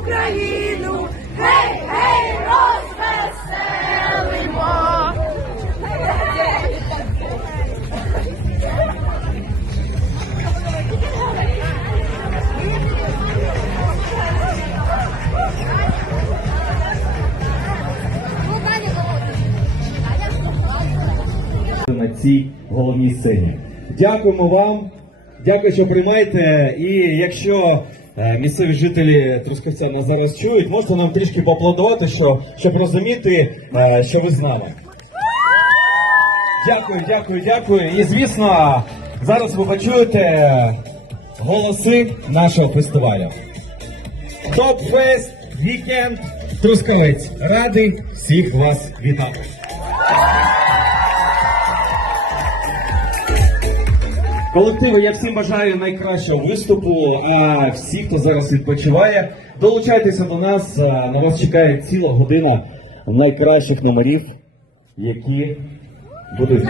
Україну, гей, гей, розвеселимо! На цій головній сцені. Дякуємо вам. Дякую, що приймаєте. І якщо е, місцеві жителі Трускавця нас зараз чують, можете нам трішки поаплодувати, що, щоб розуміти, е, що ви з нами. Дякую, дякую, дякую. І звісно, зараз ви почуєте голоси нашого фестивалю. Топ-фест, вікенд, Трускавець. Радий всіх вас вітати. Колективи, я всім бажаю найкращого виступу. А всі, хто зараз відпочиває, долучайтеся до нас. На вас чекає ціла година найкращих номерів, які будуть